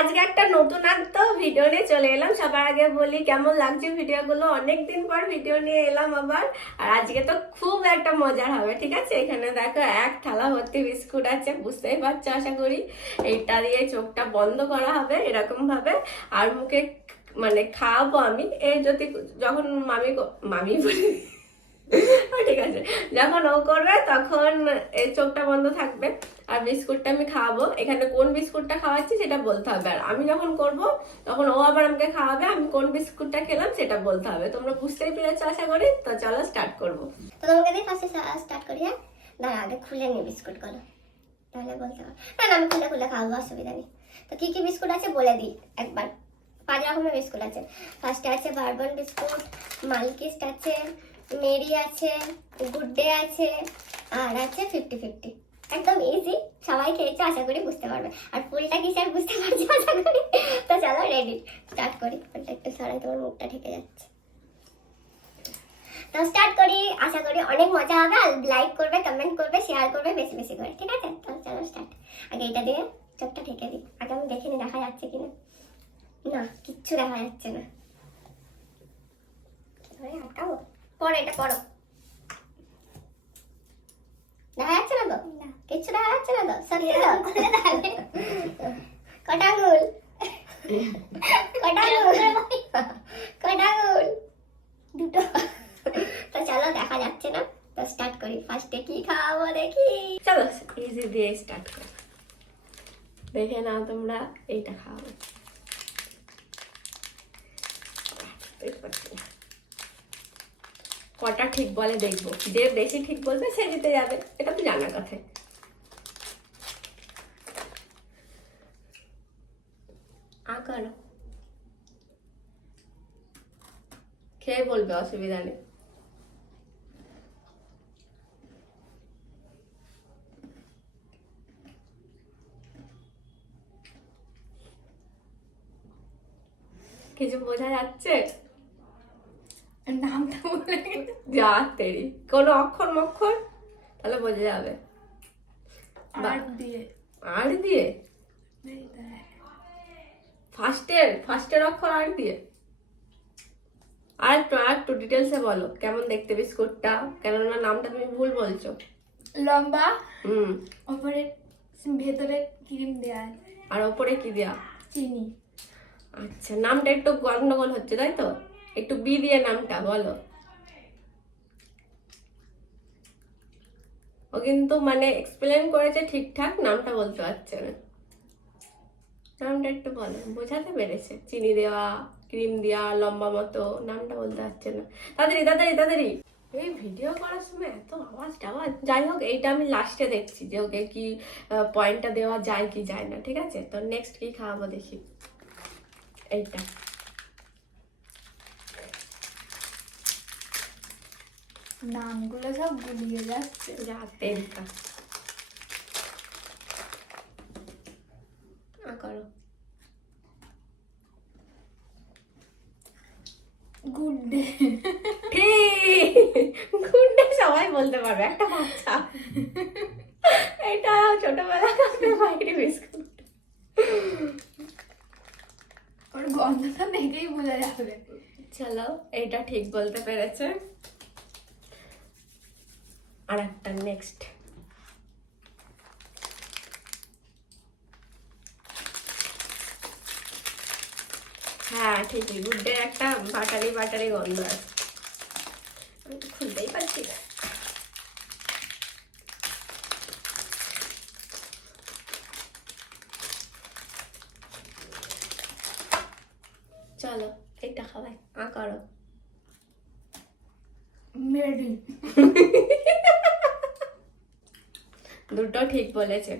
আজকে একটা নতুন তো ভিডিও নিয়ে চলে এলাম। সবার আগে বলি কেমন লাগছে ভিডিওগুলো অনেক দিন পর ভিডিও নিয়ে এলাম আবার। আর আজকে তো খুব একটা মজার হবে, ঠিক আছে? এখানে দেখো এক থালা ভর্তি বিস্কুট আছে, বুঝতেই পারছ আশা করি। এইটা দিয়ে চোখটা বন্ধ করা হবে এরকম ভাবে আর মুখে মানে খাওয়াবো আমি। এই যদি যখন মামি মামি বলি যখন ও করবে, তখন এই চোখটা বন্ধ থাকবে। আর বিস্কুটটা আমি খাওয়াবো। এখানে কোন বিস্কুটটা খাওয়াচ্ছি সেটা বলতে হবে। আর আমি যখন করব, তখন ও আবার আমাকে খাওয়াবে। আমি কোন বিস্কুটটা খেলাম সেটা বলতে হবে। তোমরা বুঝতেই পেরেছ, আশা করি? তো চলো স্টার্ট করব। তো তোমাকে দিয়ে ফার্স্টে স্টার্ট করি হ্যাঁ? দাঁড়া, আগে খুলে নি বিস্কুটগুলো তাহলে বলতে পারো। না না, আমি খুলে খুলে খাওয়াবো, অসুবিধা নেই। তো কী কী বিস্কুট আছে বলে দিই একবার। পাঁচ রকমের বিস্কুট আছে। ফার্স্টে আছে বারবন বিস্কুট, মালকিস্ট আছে মেরি আছে গুড ডে আছে, আর আছে ফিফটি ফিফটি একদম ইজি সবাই খেয়েছে, আশা করি বুঝতে পারবে। আর ফুলটা কি স্যার বুঝতে পারছি? আশা করি। তো চলো রেডি স্টার্ট করি। ফুলটা একটু সরাই, তোমার মুখটা ঢেকে যাচ্ছে। তো স্টার্ট করি, আশা করি অনেক মজা হবে। আর লাইক করবে কমেন্ট করবে শেয়ার করবে, বেশি বেশি করে। ঠিক আছে? তো চলো স্টার্ট আগে এটা দিয়ে চোখটা ঢেকে দিই। আগে আমি দেখিনি, দেখা যাচ্ছে কিনা? না, কিচ্ছু দেখা যাচ্ছে না। আটকাবো? পড়ো এটা পড়ো। দেখা যাচ্ছে না তো? কিচ্ছু দেখা যাচ্ছে না তো? সত্যি তো? কটা আঙুল কটা আঙুল কটা আঙুল দুটো। তো চলো দেখা যাচ্ছে না। তো স্টার্ট করি। ফার্স্টে কি খাওয়াবো দেখি। চলো ইজি দিয়ে স্টার্ট করি। দেখে নাও তোমরা এইটা খাওয়াবো। কটা ঠিক বলে দেখব। যে বেশি ঠিক বলবে, সে জিতে যাবে। এটা তো জানার কথা। আঁকার খেয়ে বলবে, অসুবিধা নেই। কিছু বোঝা যাচ্ছে? নামটা বলে যা তেরি। কোনো অক্ষর মক্ষর তাহলে বোঝা যাবে। আর দিয়ে। আর দিয়ে? ফার্স্টের ফার্স্টের অক্ষর আর দিয়ে? আর একটু আর একটু ডিটেলসে বলো কেমন দেখতে বিস্কুটটা? কেননা নামটা তুমি ভুল বলছো। লম্বা হুম। ওপরে ভেতরে ক্রিম দেওয়া আছে। আর ওপরে কি দেয়া? চিনি। আচ্ছা নামটা একটু গন্ডগোল হচ্ছে তাই তো? একটু বি দিয়ে নামটা, বলো। ও কিন্তু মানে এক্সপ্লেন করেছে ঠিকঠাক, নামটা বলতে পারছে না। নামটা একটু বলো, বোঝাতে পেরেছে। চিনি দেওয়া, ক্রিম দেওয়া, লম্বা মতো, নামটা বলতে পারছে না। তাড়াতাড়ি তাড়াতাড়ি তাড়াতাড়ি। এই ভিডিও করার সময় এত আওয়াজ টাওয়াজ। যাই হোক, এইটা আমি লাস্টে দেখছি যে ওকে কি পয়েন্টটা দেওয়া যায় কি যায় না, ঠিক আছে? তো নেক্সট কি খাওয়াবো দেখি। এইটা। নামগুলো সব গুলিয়ে যাচ্ছে। তেলটা করো। গুড ডে সবাই বলতে পারবে একটা বাচ্চা। এটা ছোটবেলাকার বাইরে বিস্কুট ওর গন্ধটা দেখেই বোঝা যাবে। চলো এইটা ঠিক বলতে পেরেছে। আর একটা নেক্সট হ্যাঁ ঠিকই। গুড্ডের একটা বাটারি বাটারি গন্ধ আছে। আমি তো খুলতেই পারছি না। চলো এটা খাওয়াই। আ করো মেডি দুটো ঠিক বলেছে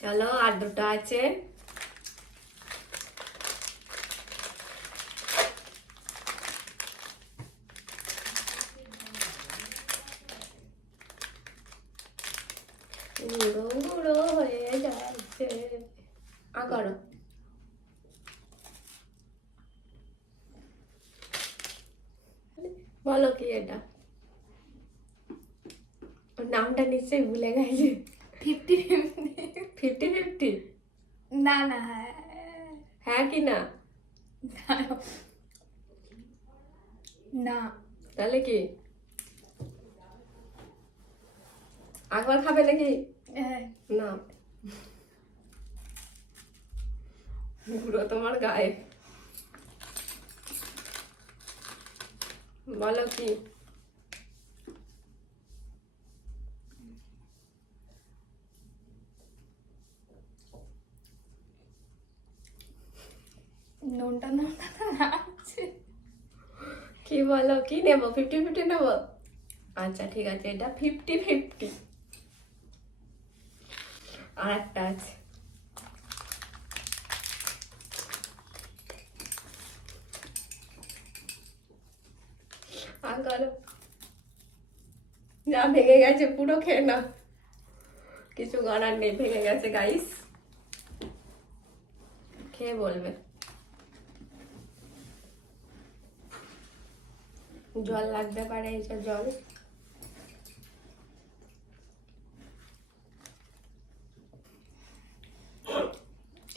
চলো আর দুটো আছে। গুঁড়ো গুঁড়ো হয়ে যাচ্ছে। আ করো বলো কি এটা ওর নামটা নিশ্চয়ই ভুলে গেছে। ফিফটি ফিফটি ফিফটি না না হ্যাঁ। কি না? না। তাহলে কি? একবার খাবে নাকি? হ্যাঁ। না। পুরো তোমার গায়ে। বলো কি? নুনটা নুনটা লাগছে কি বলো, কি নেব? ফিফটি ফিফটি নেব? আচ্ছা ঠিক আছে, এটা ফিফটি ফিফটি আর একটা আছে। যা ভেঙে গেছে, পুরো খেয়ে না কিছু করার নেই, ভেঙে গেছে গাইস খেয়ে বলবে। জল লাগতে পারে এইসব জল।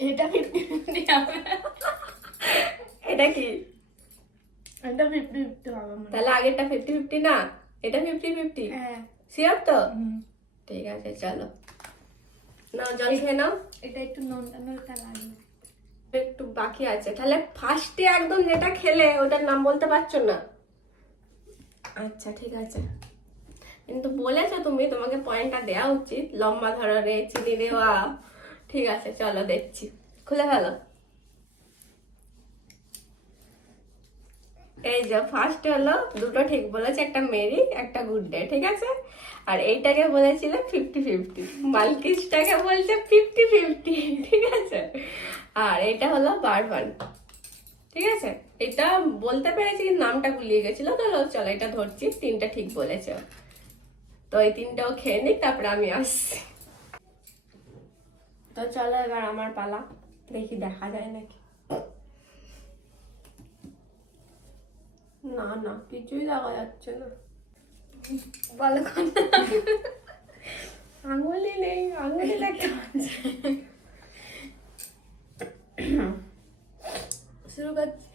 এটা ফিফটি ফিফটি এটা কি? এটা ফিফটি ফিফটি তাহলে আগেরটা ফিফটি ফিফটি না? এটা ফিফটি ফিফটি হ্যাঁ। শিওর তো? ঠিক আছে চলো। নাও জল খেয়ে নাও। এটা একটু নুনটা নুনটা লাগবে একটু বাকি আছে। তাহলে ফার্স্টে একদম যেটা খেলে ওটার নাম বলতে পারছ না? আচ্ছা ঠিক আছে। কিন্তু বলেছ তুমি, তোমাকে পয়েন্টটা দেওয়া উচিত। লম্বা ধরনের চিনি দেওয়া। ঠিক আছে, চলো দেখছি। খুলে ফেলো। এই যে ফার্স্ট হলো, দুটো ঠিক বলেছে, একটা মেরি, একটা গুড ডে ঠিক আছে? আর এইটাকে বলেছিল ফিফটি ফিফটি মালকিসটাকে বলছে ফিফটি ফিফটি ঠিক আছে? আর এটা হলো বারবান ঠিক আছে? এটা বলতে পেরেছি নামটা গুলিয়ে গেছিল তো চলো এটা ধরছি, তিনটা ঠিক বলেছে। তো এই তিনটাও খেয়ে নিক, তারপরে আমি আসছি। তো চলো এবার আমার পালা, দেখি দেখা যায় নাকি। না না, কিছুই দেখা যাচ্ছে না। বলো আঙুলি নেই, আঙুলি দেখতে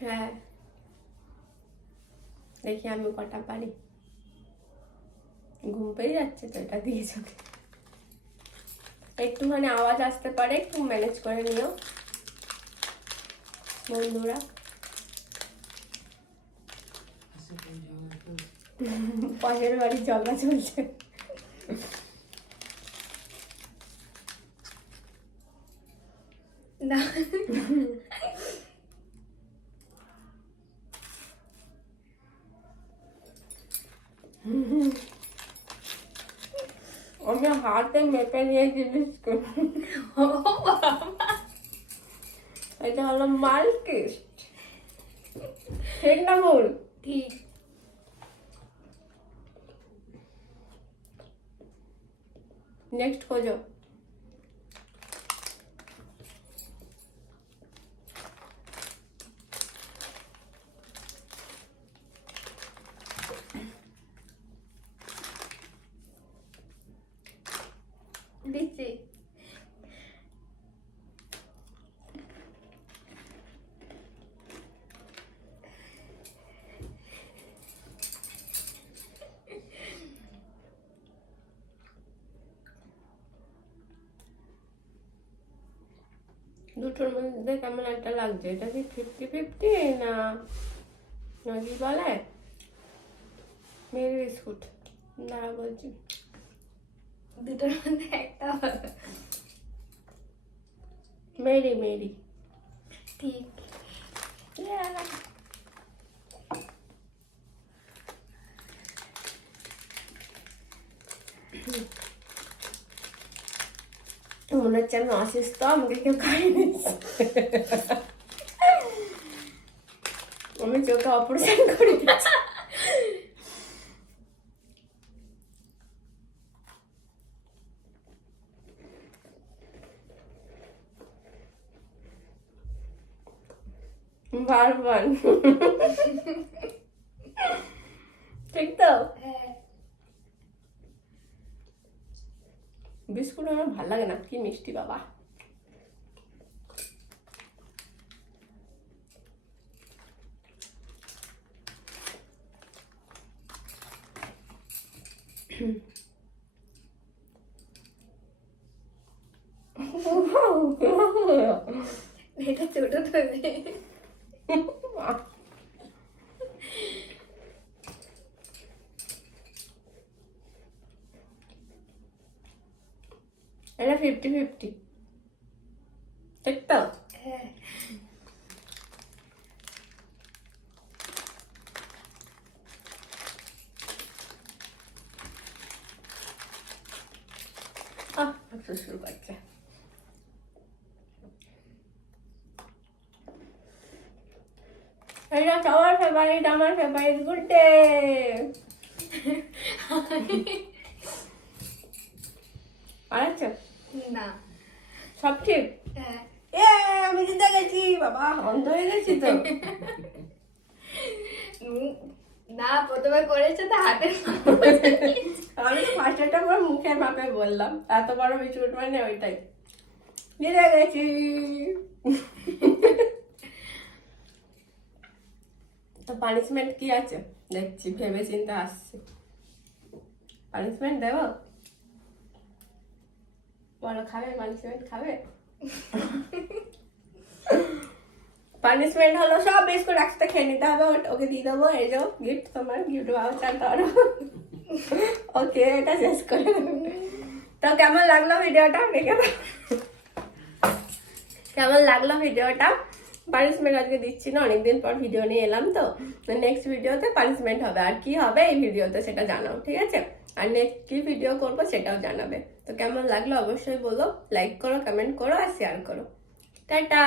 হ্যাঁ। দেখি আমি কটা পারি। ঘুম পেয়ে যাচ্ছে তো, এটা দিয়ে চোখে। একটুখানি আওয়াজ আসতে পারে, একটু ম্যানেজ করে নিও। বন্ধুরা। পাশের বাড়ি ঝগড়া চলছে। না। আমি হাতে মেপে নিয়েছি বিস্কুট ও বাবা এটা হলো মালকিস ঠিক না ভুল ঠিক নেক্সট খোঁজো দিচ্ছি দুটোর মধ্যে কেমন একটা লাগছে? এটা কি ফিফটি ফিফটি না কি বলে? Marie biscuit. দাঁড়া বলছি। দুটোর মধ্যে একটা হবে মেরি মেরি ঠিক মনে হচ্ছে আমি অসুস্থ আমাকে কেউ খাইয়ে দিচ্ছে আমি চোখে অপারেশন করে দিচ্ছি বারবার। ঠিক তো? হ্যাঁ। বিস্কুট আমার ভালো লাগে না কি মিষ্টি বাবা। এটা 졸업하네. এটা ছোট তুমি এটা ফিফটি ফিফটি ঠিক তো হ্যাঁ আহ শ্বশুর বাচ্চা এটা সবার ফেভারিট আমার ফেভারিট গুড ডে আর আছে না সব ঠিক? হ্যাঁ। এ আমি জিতে গেছি বাবা অন্ধ হয়ে গেছি তো। না প্রথমে করেছে তো হাতের আমি ফার্স্টটা পুরো মুখের মাপে বললাম এত বড় বিস্কুট মানে ওইটাই। জিতে গেছি। তো পানিশমেন্ট কি আছে? দেখছি ভেবে চিন্তে আসছি। পানিশমেন্ট দেব? বলো খাবে পানিশমেন্ট খাবে পানিশমেন্ট হলো সব বিস্কুট একসাথে খেয়ে নিতে হবে ওকে দিয়ে দেবো এই যাও গিফট তোমার গিফট ভাউচার ধরো ওকে এটা শেষ করে। তো কেমন লাগল ভিডিওটা দেখে কেমন লাগল ভিডিওটা পানিশমেন্ট আজকে দিচ্ছি না অনেকদিন পর ভিডিও নিয়ে এলাম তো নেক্সট ভিডিওতে পানিশমেন্ট হবে আর কি হবে এই ভিডিওতে সেটা জানাও ঠিক আছে আর নেক্সট কি ভিডিও করব সেটাও জানাবে তো কেমন লাগল অবশ্যই বলো লাইক করো কমেন্ট করো আর শেয়ার করো। টাটা!